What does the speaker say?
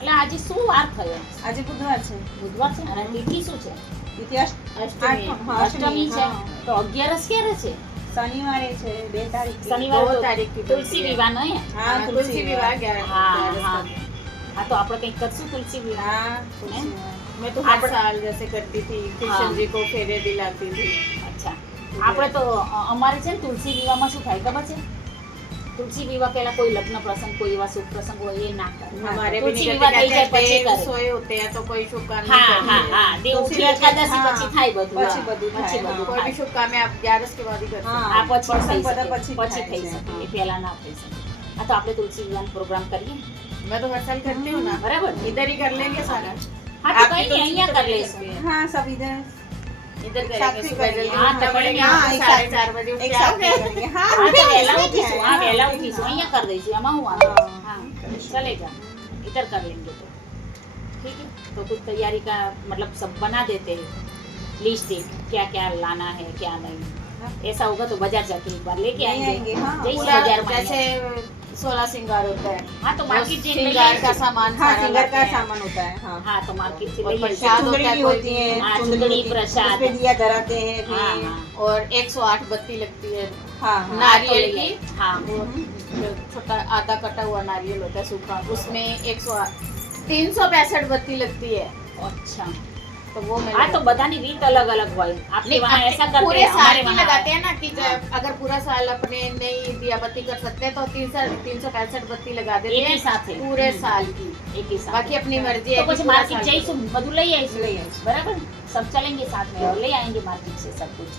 એટલે આજે શું વાર થયો? આજે બુધવાર છે. બુધવાર છે અને તિથિ શું છે? ઇતિહાસ અષ્ટમી છે. તો 11 ક્યારે છે? શનિવારે છે 2 તારીખ. શનિવારે दो તો तारीख की તુલસી વિવાહનો હે? હા तुलसी विवाह 11 હા 11 હા को। હા તો આપણે કંઈક કરશું તુલસી વિવાહ. હા તુલસી વિવાહ. मैं तो हर साल जैसे करती थी, कृष्ण जी को फेरे दिलाती थी। અચ્છા આપણે તો અમારે છે ને તુલસી વિવાહમાં શું થાય ખબર છે? તુલસી વિવાહ પહેલા કોઈ લગ્ન પ્રસંગ કોઈ એવા શુભ પ્રસંગ હોય એ ના કરે. हमारे भी तुलसी नहीं विवाह થઈ જાય करते, પછી देव કરે. सोए होते हैं तो कोई शुभ काम હા नहीं હા करते। હા દેવ તુલસી ઉઠી વિવાહ એકાદશી હા. પછી થાય બધું. પછી બધું થાય, પછી હા. બધું कोई भी થાય. शुभ काम है आप 11 के बाद ही करते हाँ। हैं। આ પછી પ્રસંગ થઈ બધા શકે. પછી જ પછી થાય થઈ છે. શકે હા. એ પહેલા ના થઈ શકે. આ તો આપણે તુલસી વિવાહનો પ્રોગ્રામ કરીએ मैं तो हर साल करती हूँ ना, બરાબર इधर ही कर लेंगे सारा। હા તો आपकी કઈ નહીં तुलसी અહીંયા तो કરી नहीं લઈશું. करती है। हाँ सब इधर इधर एक साथ करेंगे, भी सुबह करेंगे। जल्दी हाँ, उठना तो पड़ेगा, हाँ, यहाँ एक पे साथ- 4:30 बजे उठ एक के साथ आओगे। करेंगे हाँ હા हम તો भी વહેલા ऐसे ही ઉઠીશું. हैं, હા વહેલા हाँ, ઉઠીશું. हाँ। અહીંયા કરી દઈશું. એમાં હું વાંધો છે? हाँ, हाँ करेंगे। चलेगा. इधर कर लेंगे तो ठीक है. तो कुछ तैयारी का मतलब सब बना देते हैं लिस्ट एक क्या क्या लाना है क्या नहीं. ऐसा होगा तो बाजार जाके एक बार लेके ले आएंगे. आएंगे, हाँ। जैसे पूरा बाजार में जैसे आएंगे. 16 श्रृंगार होता है, हाँ तो वो मार्केट से ले श्रृंगार का आएंगे. सामान हाँ सारा सिंगर लाते का हैं। सामान होता है हाँ हाँ तो मार्केट से और ले प्रसाद आएंगे. चुंदड़ी होता है, भी कोई होती भी। है हाँ, चुंदड़ी चुंदड़ी, होती है, प्रसाद। उसपे दिया धराते हैं फिर हाँ हाँ और 108 बत्ती लगती है, हाँ हाँ नारियल तो ले की। आए. हाँ वो जो छोटा आधा कटा हुआ नारियल होता है सूखा, उसमें 365 बत्ती लगती है। अच्छा. तो वो मैं हाँ तो बतानी रीत अलग अलग હોય. आपके नहीं, वहाँ अपने ऐसा करते पूरे हैं साल हमारे की वहाँ लगाते हैं ना कि हाँ। अगर पूरा साल अपने नहीं दिया बत्ती कर सकते हैं तो 365 बत्ती लगा देते एक ही हैं साथ है. पूरे साल की। एक ही साथ. बाकी अपनी मर्जी है तो कि પછી पूरा मार्केट साल જઈશું બધું લઈ આવીશું લઈ આવીશું. બરાબર. सब चलेंगे साथ में और ले आएंगे मार्केट से सब कुछ.